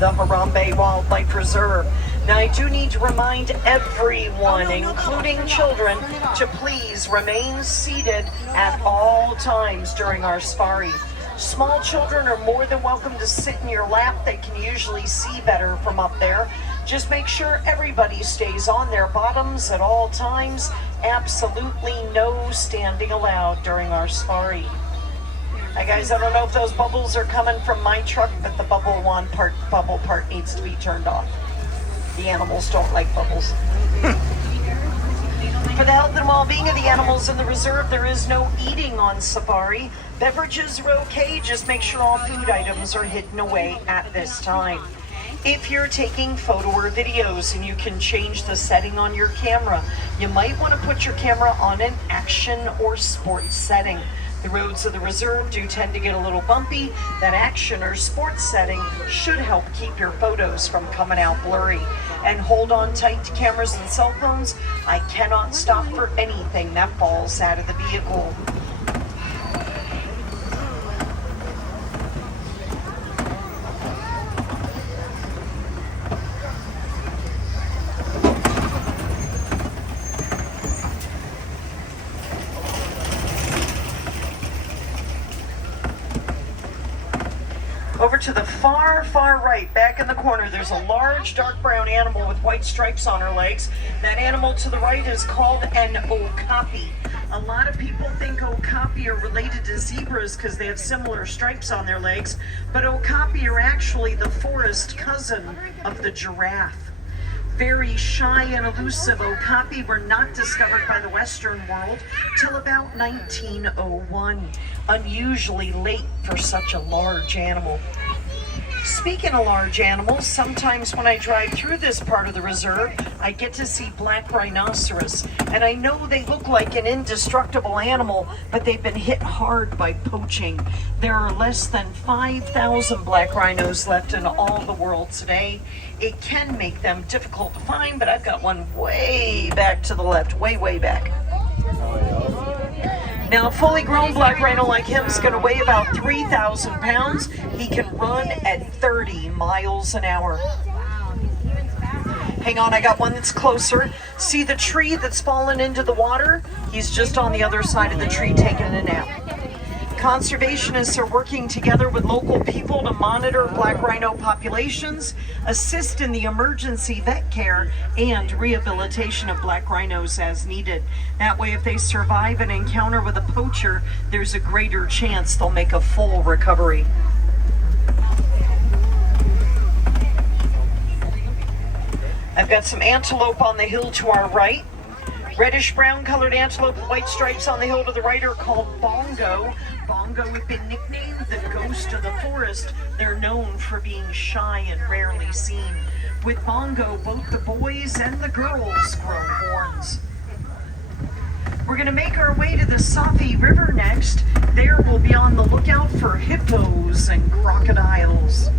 the Harambe Wildlife Reserve. Now, I do need to remind everyone, including children, to please remain seated at all times during our safari. Small children are more than welcome to sit in your lap. They can usually see better from up there. Just make sure everybody stays on their bottoms at all times. Absolutely no standing allowed during our safari. Hi guys, I don't know if those bubbles are coming from my truck, but the bubble part needs to be turned off. The animals don't like bubbles. For the health and well-being of the animals in the reserve, there is no eating on safari. Beverages are okay, just make sure all food items are hidden away at this time. If you're taking photo or videos and you can change the setting on your camera, you might want to put your camera on an action or sports setting. The roads of the reserve do tend to get a little bumpy. That action or sports setting should help keep your photos from coming out blurry. And hold on tight to cameras and cell phones. I cannot stop for anything that falls out of the vehicle. Over to the far right, back in the corner, there's a large dark brown animal with white stripes on her legs. That animal to the right is called an okapi. A lot of people think okapi are related to zebras because they have similar stripes on their legs, but okapi are actually the forest cousin of the giraffe. Very shy and elusive, okapi were not discovered by the Western world till about 1901. Unusually late for such a large animal. Speaking of large animals, sometimes when I drive through this part of the reserve, I get to see black rhinoceros. And I know they look like an indestructible animal, but they've been hit hard by poaching. There are less than 5,000 black rhinos left in all the world today. It can make them difficult to find, but I've got one way back to the left, way back. Now, a fully grown black rhino like him is going to weigh about 3,000 pounds. He can run at 30 miles an hour. Hang on, I got one that's closer. See the tree that's fallen into the water? He's just on the other side of the tree taking a nap. Conservationists are working together with local people to monitor black rhino populations, assist in the emergency vet care, and rehabilitation of black rhinos as needed. That way, if they survive an encounter with a poacher, there's a greater chance they'll make a full recovery. I've got some antelope on the hill to our right. Reddish brown colored antelope with white stripes on the hill to the right are called bongo. Bongo have been nicknamed the ghost of the forest. They're known for being shy and rarely seen. With bongo, both the boys and the girls grow horns. We're going to make our way to the Safi River next. There we'll be on the lookout for hippos and crocodiles.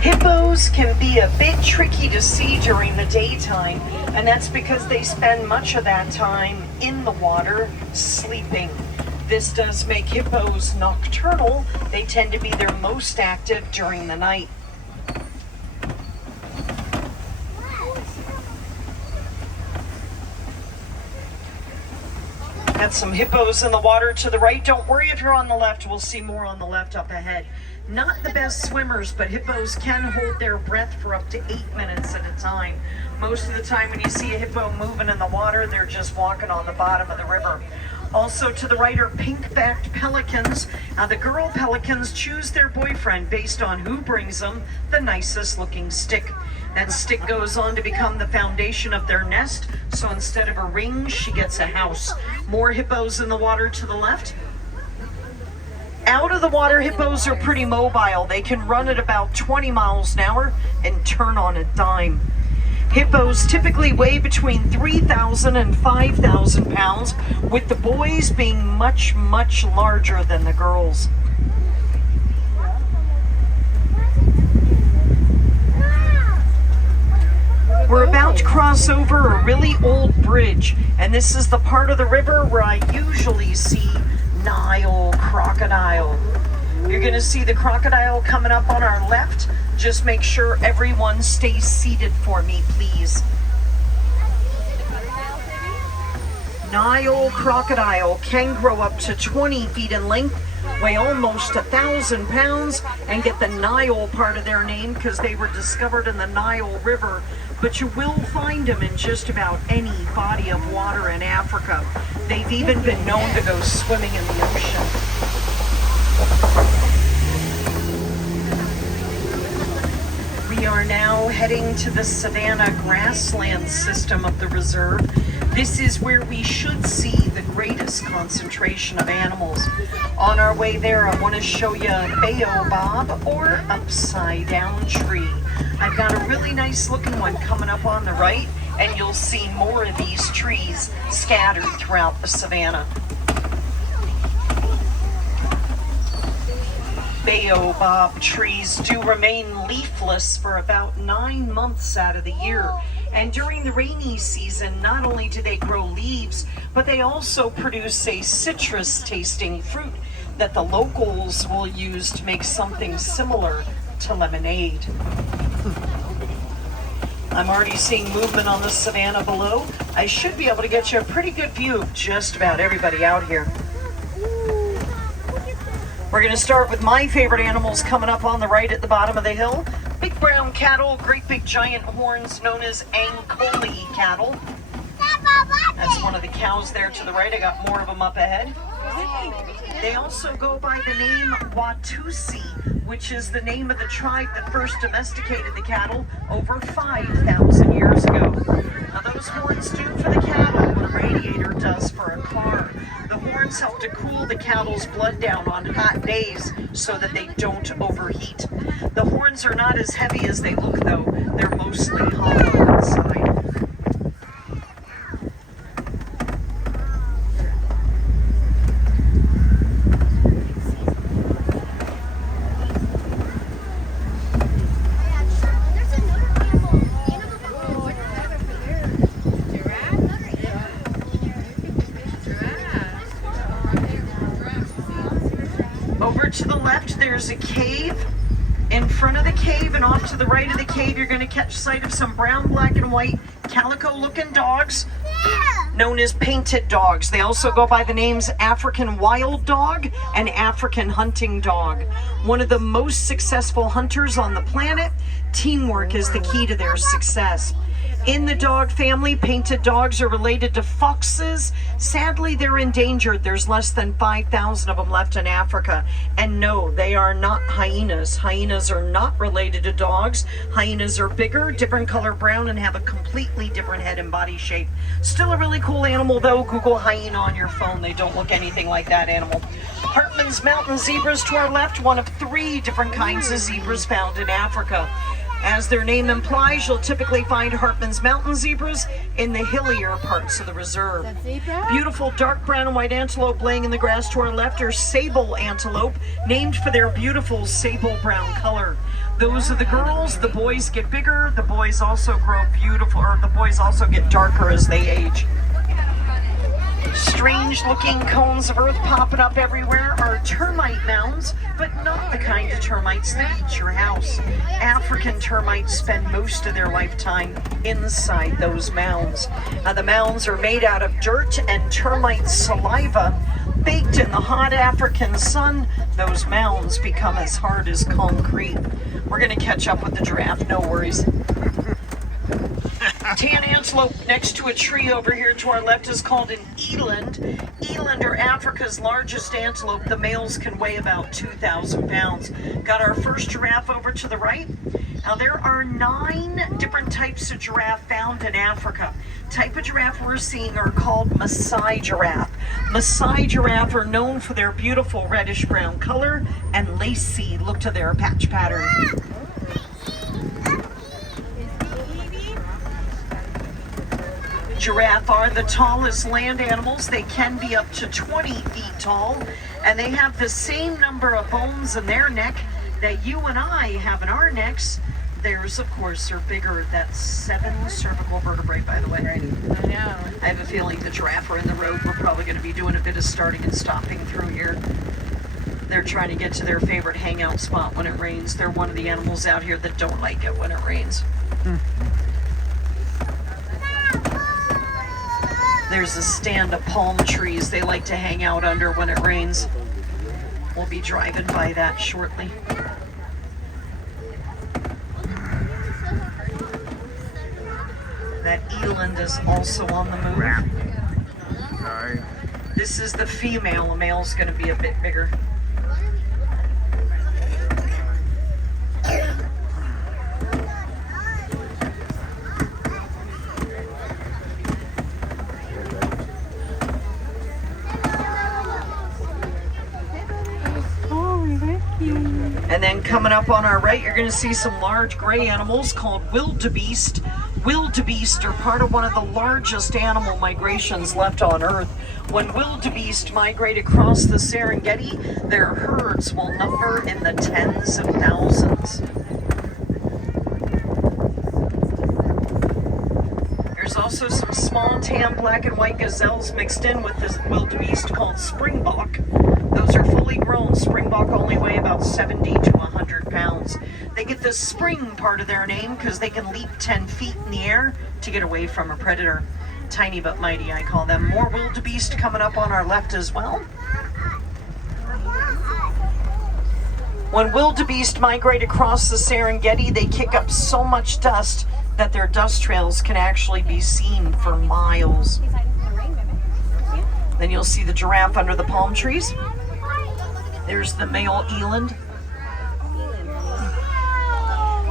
Hippos can be a bit tricky to see during the daytime, and that's because they spend much of that time in the water sleeping. This does make hippos nocturnal. They tend to be their most active during the night. Got some hippos in the water to the right. Don't worry if you're on the left. We'll see more on the left up ahead. Not the best swimmers, but hippos can hold their breath for up to 8 minutes at a time. Most of the time when you see a hippo moving in the water, they're just walking on the bottom of the river. Also to the right are pink-backed pelicans. Now the girl pelicans choose their boyfriend based on who brings them the nicest looking stick. That stick goes on to become the foundation of their nest, so instead of a ring, she gets a house. More hippos in the water to the left. Out of the water, hippos are pretty mobile. They can run at about 20 miles an hour and turn on a dime. Hippos typically weigh between 3,000 and 5,000 pounds, with the boys being much, much larger than the girls. We're about to cross over a really old bridge, and this is the part of the river where I usually see Nile crocodile. You're going to see the crocodile coming up on our left. Just make sure everyone stays seated for me, please. Nile crocodile can grow up to 20 feet in length, weigh almost 1,000 pounds, and get the Nile part of their name because they were discovered in the Nile River. But you will find them in just about any body of water in Africa. They've even been known to go swimming in the ocean. We are now heading to the savanna grassland system of the reserve. This is where we should see the greatest concentration of animals. On our way there, I want to show you a baobab or upside down tree. I've got a really nice looking one coming up on the right, and you'll see more of these trees scattered throughout the savanna. Baobab trees do remain leafless for about 9 months out of the year. And during the rainy season, not only do they grow leaves, but they also produce a citrus tasting fruit that the locals will use to make something similar to lemonade. I'm already seeing movement on the savanna below. I should be able to get you a pretty good view of just about everybody out here. We're going to start with my favorite animals coming up on the right at the bottom of the hill. Big brown cattle, great big giant horns known as Ankole cattle. That's one of the cows there to the right. I got more of them up ahead. They also go by the name Watusi, which is the name of the tribe that first domesticated the cattle over 5,000 years ago. Now those horns do for the cattle what a radiator does for a car. The horns help to cool the cattle's blood down on hot days so that they don't overheat. The horns are not as heavy as they look though. They're mostly hollow inside. Over to the left, there's a cave. In front of the cave and off to the right of the cave, you're going to catch sight of some brown, black, and white calico-looking dogs known as painted dogs. They also go by the names African wild dog and African hunting dog. One of the most successful hunters on the planet. Teamwork is the key to their success. In the dog family, painted dogs are related to foxes. Sadly, they're endangered. There's less than 5,000 of them left in Africa. And no, they are not hyenas. Hyenas are not related to dogs. Hyenas are bigger, different color brown, and have a completely different head and body shape. Still a really cool animal though. Google hyena on your phone. They don't look anything like that animal. Hartmann's mountain zebras to our left, one of 3 different kinds of zebras found in Africa. As their name implies, you'll typically find Hartmann's mountain zebras in the hillier parts of the reserve. Beautiful dark brown and white antelope laying in the grass to our left are sable antelope, named for their beautiful sable brown color. Those are the girls. The boys get bigger. The boys also grow beautiful, or the boys also get darker as they age. Strange looking cones of earth popping up everywhere are termite mounds, but not the kind of termites that eat your house. African termites spend most of their lifetime inside those mounds. Now, the mounds are made out of dirt and termite saliva. Baked in the hot African sun, those mounds become as hard as concrete. We're going to catch up with the giraffe, no worries. Tan antelope next to a tree over here to our left is called an eland. Eland are Africa's largest antelope. The males can weigh about 2,000 pounds. Got our first giraffe over to the right. Now there are 9 different types of giraffe found in Africa. Type of giraffe we're seeing are called Maasai giraffe. Maasai giraffe are known for their beautiful reddish brown color and lacy look to their patch pattern. giraffe are the tallest land animals. They can be up to 20 feet tall, and they have the same number of bones in their neck that you and I have in our necks. Theirs, of course, are bigger. That's 7 cervical vertebrae, by the way. I know. I have a feeling the giraffe are in the road. We're probably going to be doing a bit of starting and stopping through here. They're trying to get to their favorite hangout spot when it rains. They're one of the animals out here that don't like it when it rains. There's a stand of palm trees they like to hang out under when it rains. We'll be driving by that shortly. That eland is also on the move. Sorry. This is the female. The male's going to be a bit bigger. And then coming up on our right, you're going to see some large gray animals called wildebeest. Wildebeest are part of one of the largest animal migrations left on Earth. When wildebeest migrate across the Serengeti, their herds will number in the tens of thousands. There's also some small tan black and white gazelles mixed in with this wildebeest called springbok. Those are fully grown. Springbok only weigh about 70 to 100 pounds. They get the spring part of their name because they can leap 10 feet in the air to get away from a predator. Tiny but mighty, I call them. More wildebeest coming up on our left as well. When wildebeest migrate across the Serengeti, they kick up so much dust that their dust trails can actually be seen for miles. Then you'll see the giraffe under the palm trees. There's the male eland.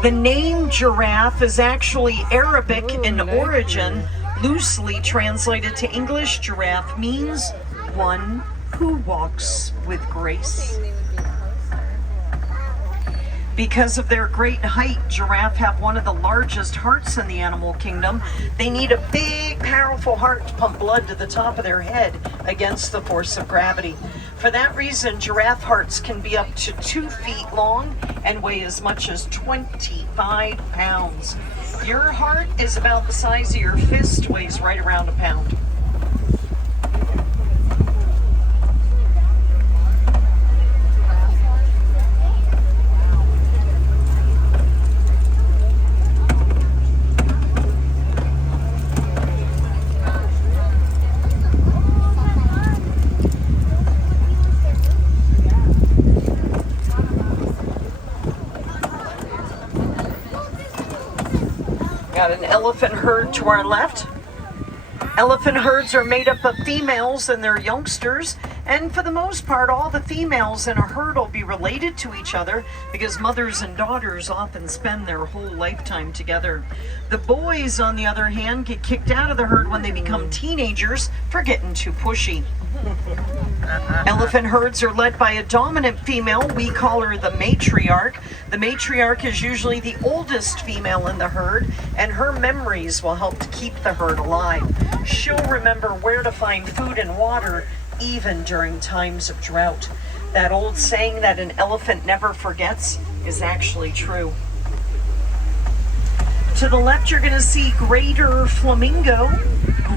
The name giraffe is actually Arabic in origin. Loosely translated to English, giraffe means one who walks with grace. Because of their great height, giraffe have one of the largest hearts in the animal kingdom. They need a big, powerful heart to pump blood to the top of their head against the force of gravity. For that reason, giraffe hearts can be up to 2 feet long and weigh as much as 25 pounds. Your heart is about the size of your fist, weighs right around a pound. Got an elephant herd to our left. Elephant herds are made up of females and their youngsters, and for the most part, all the females in a herd will be related to each other because mothers and daughters often spend their whole lifetime together. The boys, on the other hand, get kicked out of the herd when they become teenagers for getting too pushy. Elephant herds are led by a dominant female. We call her the matriarch. The matriarch is usually the oldest female in the herd, and her memories will help to keep the herd alive. She'll remember where to find food and water even during times of drought. That old saying that an elephant never forgets is actually true. To the left, you're going to see greater flamingo.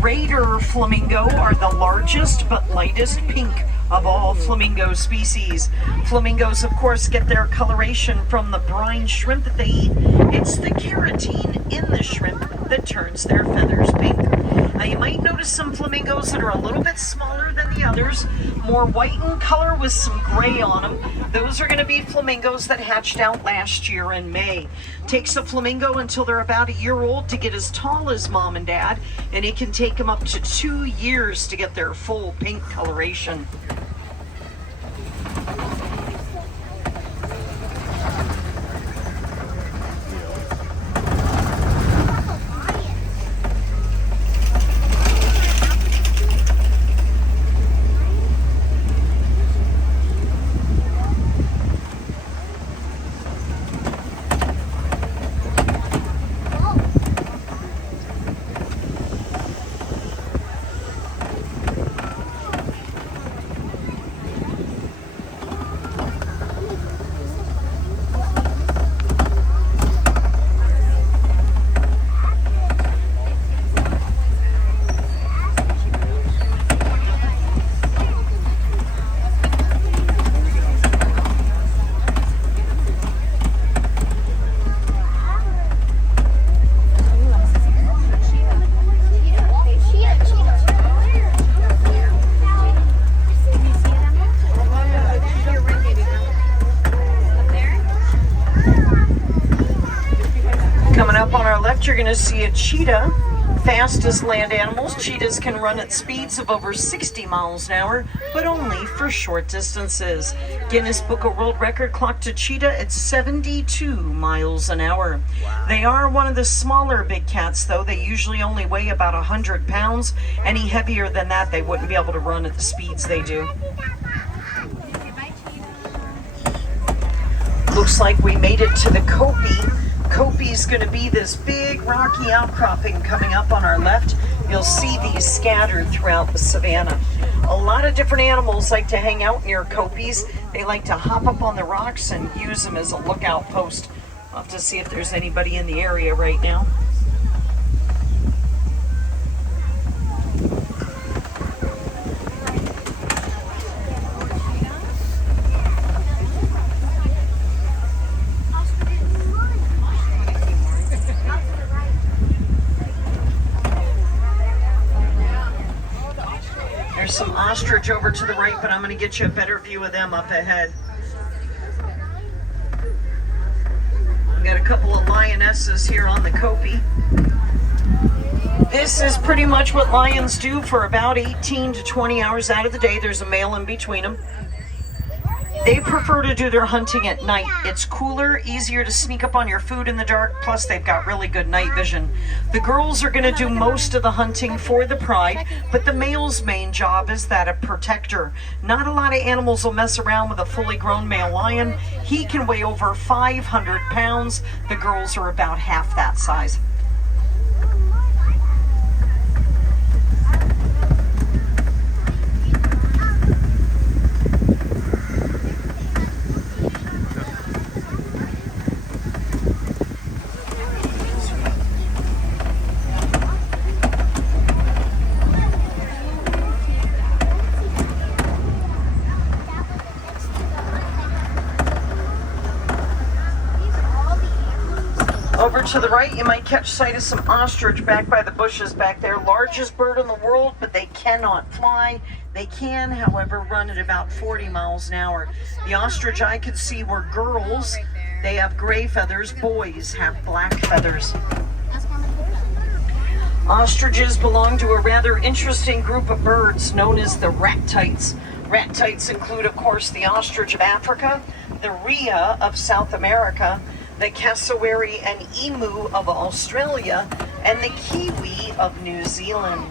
Greater flamingo are the largest but lightest pink of all flamingo species. Flamingos, of course, get their coloration from the brine shrimp that they eat. It's the keratin in the shrimp that turns their feathers pink. Now, you might notice some flamingos that are a little bit smaller than the others, more white in color with some gray on them. Those are going to be flamingos that hatched out last year in May. Takes a flamingo until they're about a year old to get as tall as mom and dad, and it can take them up to 2 years to get their full pink coloration. left, you're going to see a cheetah, fastest land animals. Cheetahs can run at speeds of over 60 miles an hour, but only for short distances. Guinness Book of World Record clocked a cheetah at 72 miles an hour. They are one of the smaller big cats, though. They usually only weigh about 100 pounds. Any heavier than that, they wouldn't be able to run at the speeds they do. Looks like we made it to the Kopi. Kopi's going to be this big rocky outcropping coming up on our left. You'll see these scattered throughout the savannah. A lot of different animals like to hang out near Kopis. They like to hop up on the rocks and use them as a lookout post. I'll have to see if there's anybody in the area right now. There's some ostrich over to the right, but I'm going to get you a better view of them up ahead. We got a couple of lionesses here on the Kopi. This is pretty much what lions do for about 18 to 20 hours out of the day. There's a male in between them. They prefer to do their hunting at night. It's cooler, easier to sneak up on your food in the dark, plus they've got really good night vision. The girls are going to do most of the hunting for the pride, but the male's main job is that of protector. Not a lot of animals will mess around with a fully grown male lion. He can weigh over 500 pounds. The girls are about half that size. Over to the right, you might catch sight of some ostrich back by the bushes back there. Largest bird in the world, but they cannot fly. They can, however, run at about 40 miles an hour. The ostrich I could see were girls. They have gray feathers. Boys have black feathers. Ostriches belong to a rather interesting group of birds known as the rat-tites. Rat-tites include, of course, the ostrich of Africa, the rhea of South America, the cassowary and emu of Australia, and the kiwi of New Zealand.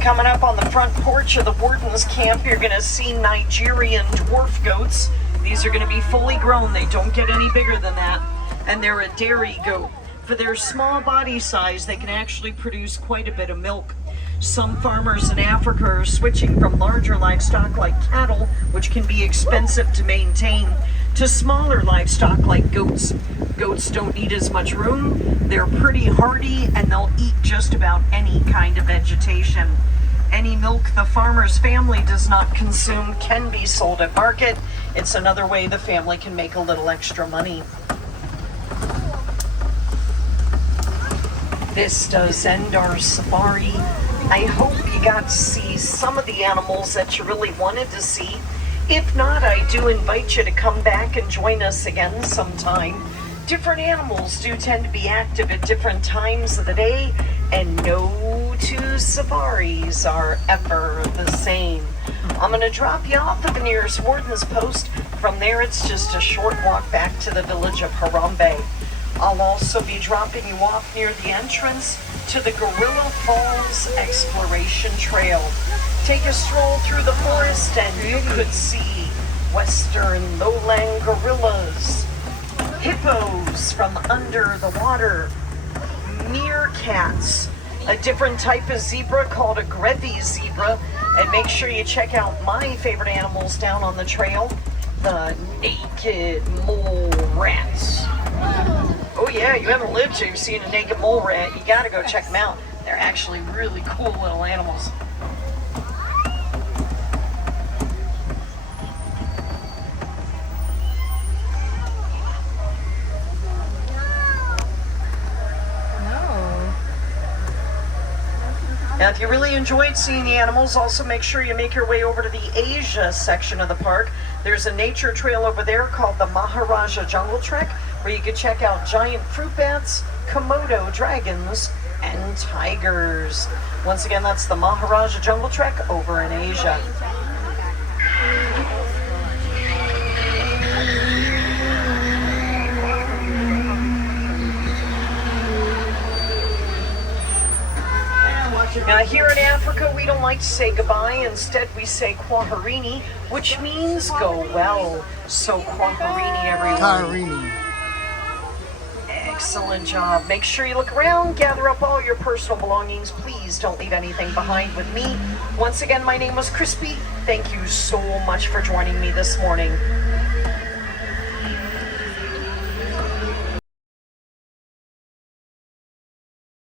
Coming up on the front porch of the Warden's camp, you're going to see Nigerian dwarf goats. These are going to be fully grown. They don't get any bigger than that. And they're a dairy goat. For their small body size, they can actually produce quite a bit of milk. Some farmers in Africa are switching from larger livestock like cattle, which can be expensive to maintain, to smaller livestock like goats. Goats don't need as much room. They're pretty hardy and they'll eat just about any kind of vegetation. Any milk the farmer's family does not consume can be sold at market. It's another way the family can make a little extra money. This does end our safari. I hope you got to see some of the animals that you really wanted to see. If not, I do invite you to come back and join us again sometime. Different animals do tend to be active at different times of the day, and no two safaris are ever the same. I'm going to drop you off at the nearest Warden's post. From there, it's just a short walk back to the village of Harambe. I'll also be dropping you off near the entrance to the Gorilla Falls Exploration Trail. Take a stroll through the forest and you could see western lowland gorillas, hippos from under the water, meerkats, a different type of zebra called a Grevy's zebra, and make sure you check out my favorite animals down on the trail, the naked mole rats. Oh yeah, you haven't lived here, you've seen a naked mole rat, you gotta go check them out. They're actually really cool little animals. Now, if you really enjoyed seeing the animals, also make sure you make your way over to the Asia section of the park. There's a nature trail over there called the Maharaja Jungle Trek, where you can check out giant fruit bats, Komodo dragons, and tigers. Once again, that's the Maharaja Jungle Trek over in Asia. Now, here in Africa, we don't like to say goodbye. Instead, we say kwaherini, which means go well. So kwaherini, everyone. Kwaherini. Excellent job. Make sure you look around, gather up all your personal belongings. Please don't leave anything behind with me. Once again, my name was Crispy. Thank you so much for joining me this morning.